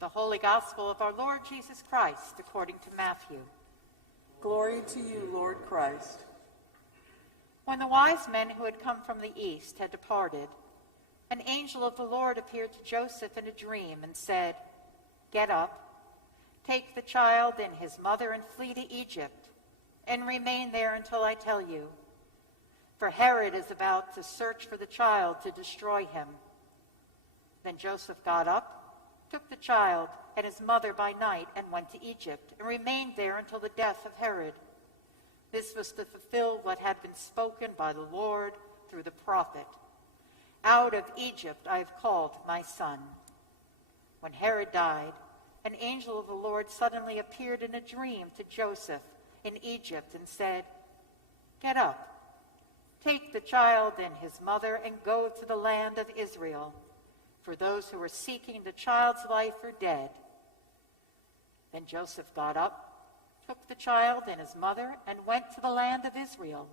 The Holy Gospel of our Lord Jesus Christ according to Matthew. Glory to you, Lord Christ. When the wise men who had come from the east had departed, an angel of the Lord appeared to Joseph in a dream and said, "Get up, take the child and his mother and flee to Egypt, and remain there until I tell you. For Herod is about to search for the child to destroy him." Then Joseph got up, took the child and his mother by night, and went to Egypt, and remained there until the death of Herod. This was to fulfill what had been spoken by the Lord through the prophet. "Out of Egypt I have called my son." When Herod died, an angel of the Lord suddenly appeared in a dream to Joseph in Egypt and said, "Get up, take the child and his mother, and go to the land of Israel, for those who are seeking the child's life are dead." Then Joseph got up, took the child and his mother, and went to the land of Israel.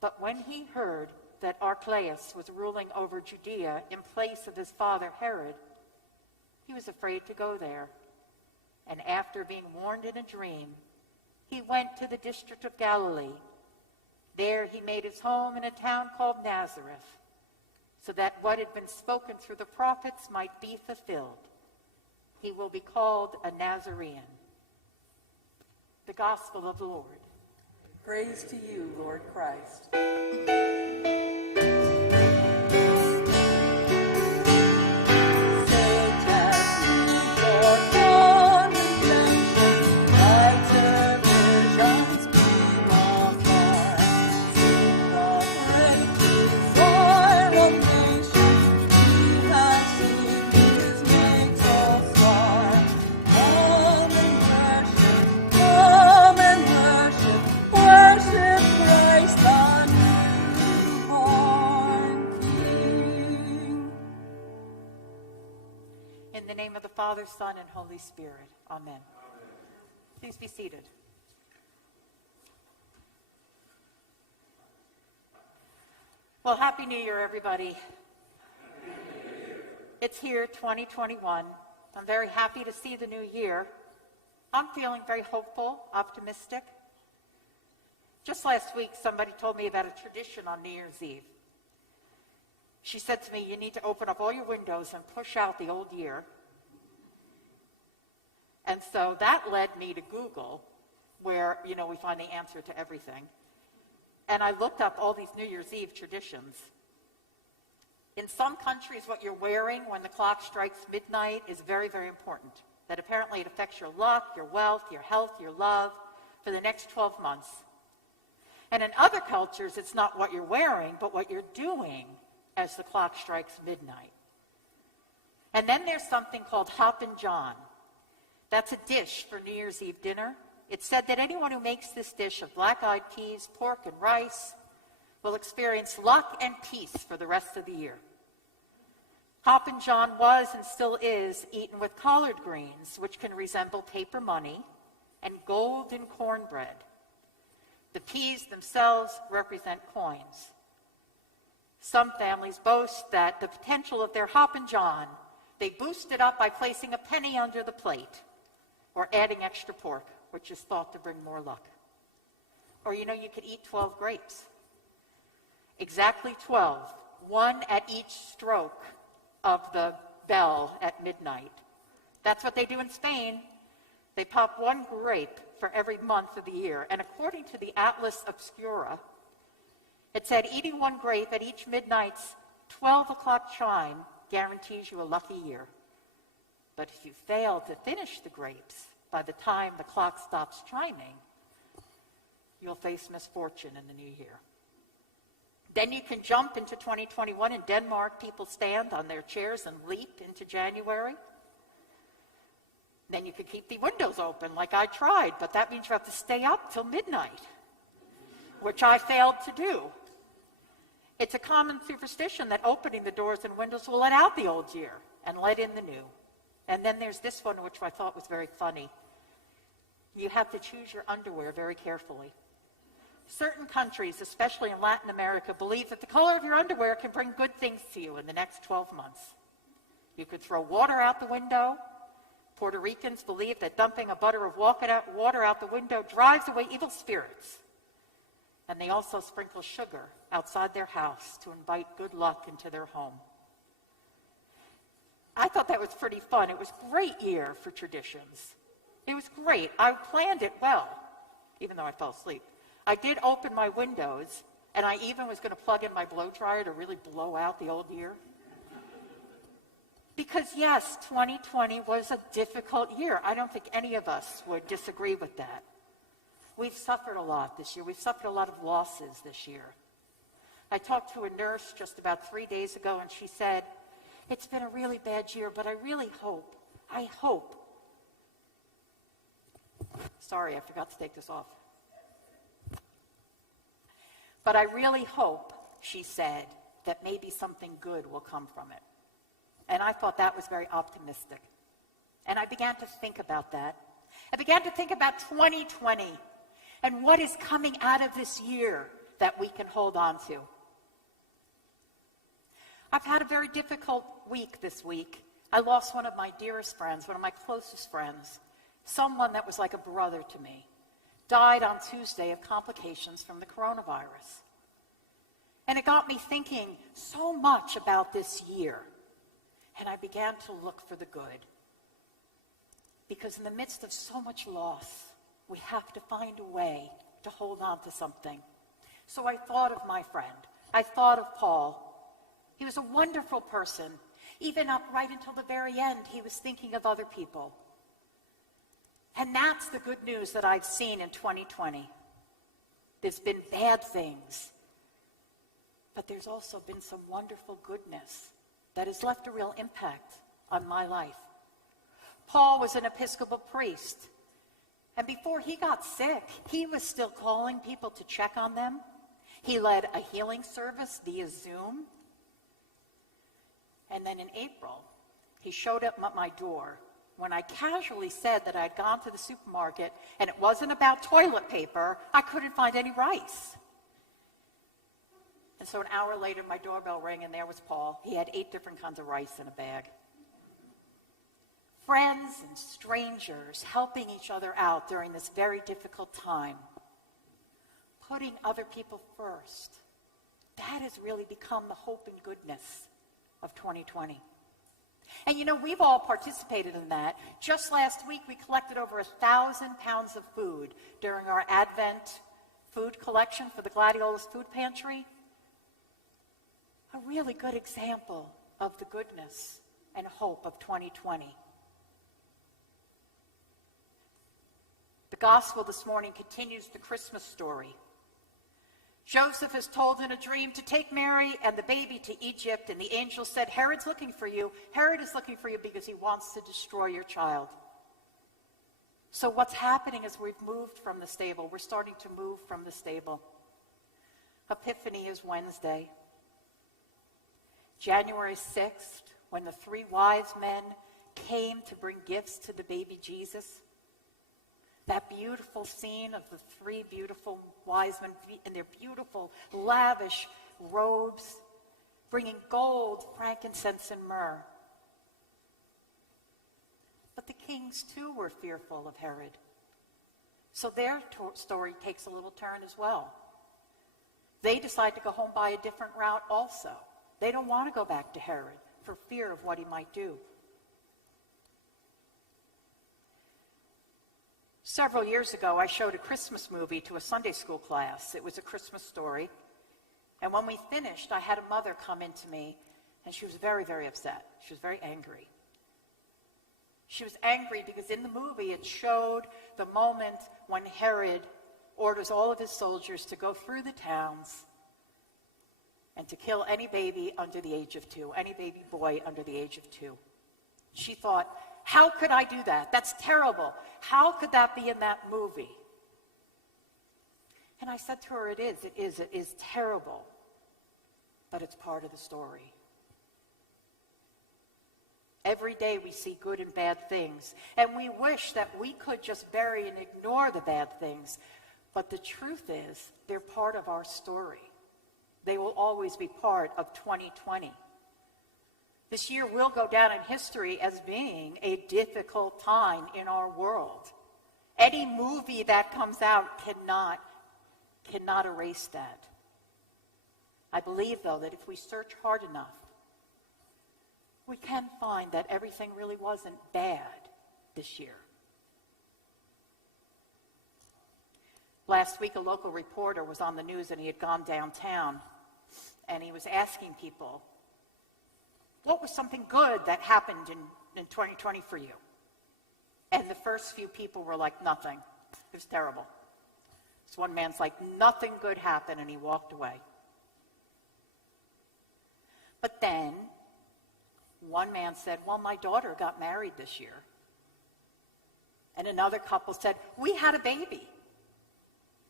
But when he heard that Archelaus was ruling over Judea in place of his father Herod, he was afraid to go there. And after being warned in a dream, he went to the district of Galilee. There he made his home in a town called Nazareth, so that what had been spoken through the prophets might be fulfilled. He will be called a Nazarene. The Gospel of the Lord. Praise to you, Lord Christ. In the name of the Father, Son, and Holy Spirit. Amen. Please be seated. Well, Happy New Year, everybody. It's here, 2021. I'm very happy to see the new year. I'm feeling very hopeful, optimistic. Just last week, somebody told me about a tradition on New Year's Eve. She said to me, "You need to open up all your windows and push out the old year." And so that led me to Google, where, we find the answer to everything. And I looked up all these New Year's Eve traditions. In some countries, what you're wearing when the clock strikes midnight is very, very important. That apparently it affects your luck, your wealth, your health, your love for the next 12 months. And in other cultures, it's not what you're wearing, but what you're doing as the clock strikes midnight. And then there's something called Hoppin' John. That's a dish for New Year's Eve dinner. It's said that anyone who makes this dish of black-eyed peas, pork, and rice will experience luck and peace for the rest of the year. Hoppin' John was and still is eaten with collard greens, which can resemble paper money, and golden cornbread. The peas themselves represent coins. Some families boast that the potential of their Hoppin' John, they boost it up by placing a penny under the plate or adding extra pork, which is thought to bring more luck. Or, you could eat 12 grapes. Exactly 12, one at each stroke of the bell at midnight. That's what they do in Spain. They pop one grape for every month of the year. And according to the Atlas Obscura, it said eating one grape at each midnight's 12 o'clock chime guarantees you a lucky year. But if you fail to finish the grapes by the time the clock stops chiming, you'll face misfortune in the new year. Then you can jump into 2021. In Denmark, people stand on their chairs and leap into January. Then you could keep the windows open like I tried, but that means you have to stay up till midnight, which I failed to do. It's a common superstition that opening the doors and windows will let out the old year and let in the new. And then there's this one, which I thought was very funny. You have to choose your underwear very carefully. Certain countries, especially in Latin America, believe that the color of your underwear can bring good things to you in the next 12 months. You could throw water out the window. Puerto Ricans believe that dumping a butter of water out the window drives away evil spirits. And they also sprinkle sugar outside their house to invite good luck into their home. I thought that was pretty fun. It was a great year for traditions. It was great. I planned it well, even though I fell asleep. I did open my windows, and I even was going to plug in my blow dryer to really blow out the old year. Because yes, 2020 was a difficult year. I don't think any of us would disagree with that. We've suffered a lot this year. We've suffered a lot of losses this year. I talked to a nurse just about 3 days ago, and she said, it's been a really bad year, but I really hope, sorry, I forgot to take this off. But I really hope, she said, that maybe something good will come from it. And I thought that was very optimistic. And I began to think about that. I began to think about 2020 and what is coming out of this year that we can hold on to. I've had a very difficult week this week. I lost one of my dearest friends, one of my closest friends, someone that was like a brother to me. Died on Tuesday of complications from the coronavirus. And it got me thinking so much about this year. And I began to look for the good. Because in the midst of so much loss, we have to find a way to hold on to something. So I thought of my friend. I thought of Paul. He was a wonderful person. Even up right until the very end, he was thinking of other people. And that's the good news that I've seen in 2020. There's been bad things, but there's also been some wonderful goodness that has left a real impact on my life. Paul was an Episcopal priest, and before he got sick, he was still calling people to check on them. He led a healing service via Zoom. And then in April, he showed up at my door when I casually said that I'd gone to the supermarket and it wasn't about toilet paper. I couldn't find any rice. And so an hour later, my doorbell rang, and there was Paul. He had 8 different kinds of rice in a bag. Friends and strangers helping each other out during this very difficult time. Putting other people first. That has really become the hope and goodness of 2020. And you know, we've all participated in that. Just last week, we collected over 1,000 pounds of food during our Advent food collection for the Gladiolus Food Pantry. A really good example of the goodness and hope of 2020. The gospel this morning continues the Christmas story. Joseph is told in a dream to take Mary and the baby to Egypt, and the angel said, Herod's looking for you. Herod is looking for you because he wants to destroy your child. So what's happening is we've moved from the stable. We're starting to move from the stable. Epiphany is Wednesday. January 6th, when the 3 wise men came to bring gifts to the baby Jesus. That beautiful scene of the 3 beautiful wise men in their beautiful, lavish robes, bringing gold, frankincense, and myrrh. But the kings too were fearful of Herod. So their story takes a little turn as well. They decide to go home by a different route also. They don't want to go back to Herod for fear of what he might do. Several years ago, I showed a Christmas movie to a Sunday school class. It was a Christmas story. And when we finished, I had a mother come in to me, and she was very, very upset. She was very angry. She was angry because in the movie, it showed the moment when Herod orders all of his soldiers to go through the towns and to kill any baby under the age of 2, any baby boy under the age of 2. She thought, how could I do that? That's terrible. How could that be in that movie? And I said to her, it is terrible, but it's part of the story. Every day we see good and bad things, and we wish that we could just bury and ignore the bad things. But the truth is, they're part of our story. They will always be part of 2020. This year will go down in history as being a difficult time in our world. Any movie that comes out cannot erase that. I believe, though, that if we search hard enough, we can find that everything really wasn't bad this year. Last week, a local reporter was on the news, and he had gone downtown, and he was asking people, what was something good that happened in 2020 for you? And the first few people were like, nothing. It was terrible. This one man's like, nothing good happened, and he walked away. But then, one man said, well, my daughter got married this year. And another couple said, we had a baby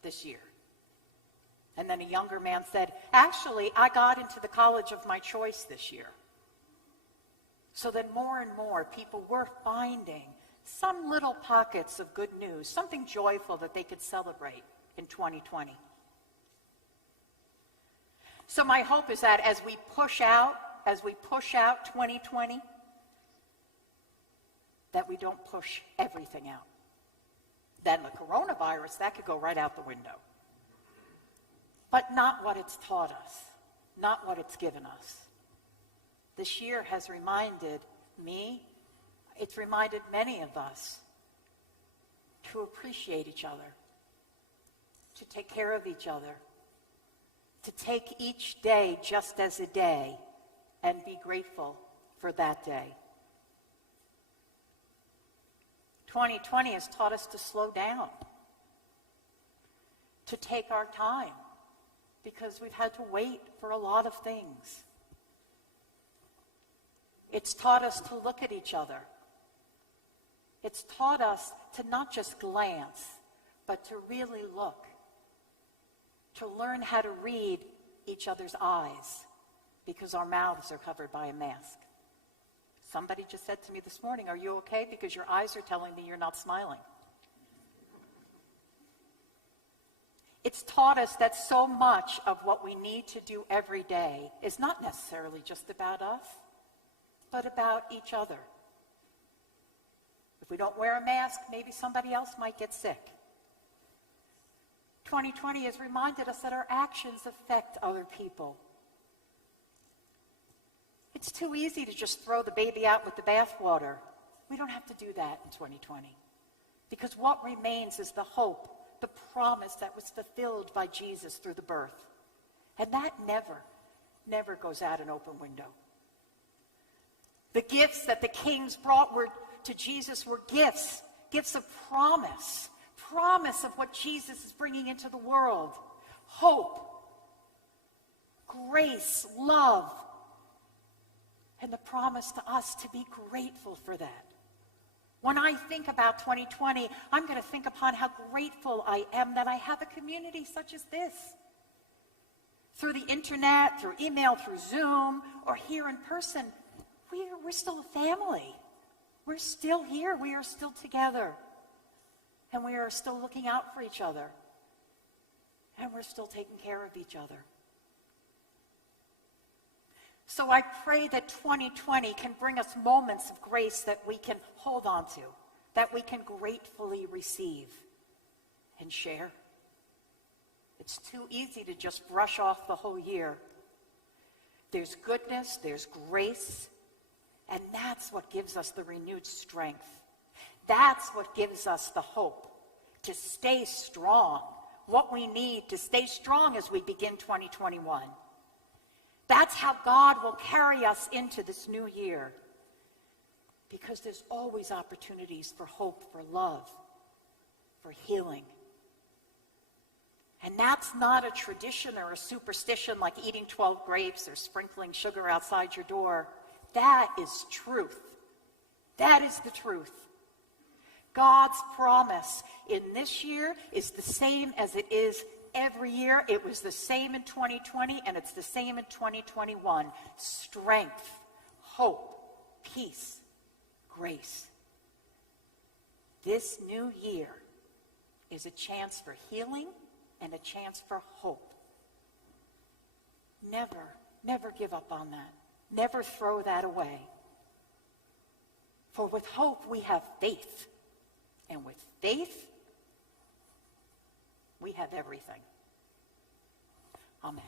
this year. And then a younger man said, actually, I got into the college of my choice this year. So then more and more people were finding some little pockets of good news, something joyful that they could celebrate in 2020. So my hope is that as we push out 2020, that we don't push everything out. Then the coronavirus, that could go right out the window. But not what it's taught us, not what it's given us. This year has reminded me, it's reminded many of us to appreciate each other, to take care of each other, to take each day just as a day and be grateful for that day. 2020 has taught us to slow down, to take our time, because we've had to wait for a lot of things. It's taught us to look at each other. It's taught us to not just glance, but to really look, to learn how to read each other's eyes, because our mouths are covered by a mask. Somebody just said to me this morning, are you okay? Because your eyes are telling me you're not smiling. It's taught us that so much of what we need to do every day is not necessarily just about us, but about each other. If we don't wear a mask, maybe somebody else might get sick. 2020 has reminded us that our actions affect other people. It's too easy to just throw the baby out with the bathwater. We don't have to do that in 2020. Because what remains is the hope, the promise that was fulfilled by Jesus through the birth. And that never goes out an open window. The gifts that the kings brought to Jesus were gifts of promise of what Jesus is bringing into the world. Hope, grace, love, and the promise to us to be grateful for that. When I think about 2020, I'm going to think upon how grateful I am that I have a community such as this. Through the internet, through email, through Zoom, or here in person, we're still a family. We're still here. We are still together. And we are still looking out for each other. And we're still taking care of each other. So I pray that 2020 can bring us moments of grace that we can hold on to, that we can gratefully receive and share. It's too easy to just brush off the whole year. There's goodness, there's grace, and that's what gives us the renewed strength. That's what gives us the hope to stay strong, what we need to stay strong as we begin 2021. That's how God will carry us into this new year. Because there's always opportunities for hope, for love, for healing. And that's not a tradition or a superstition like eating 12 grapes or sprinkling sugar outside your door. That is truth. That is the truth. God's promise in this year is the same as it is every year. It was the same in 2020, and it's the same in 2021. Strength, hope, peace, grace. This new year is a chance for healing and a chance for hope. Never give up on that. Never throw that away. For with hope we have faith. And with faith, we have everything. Amen.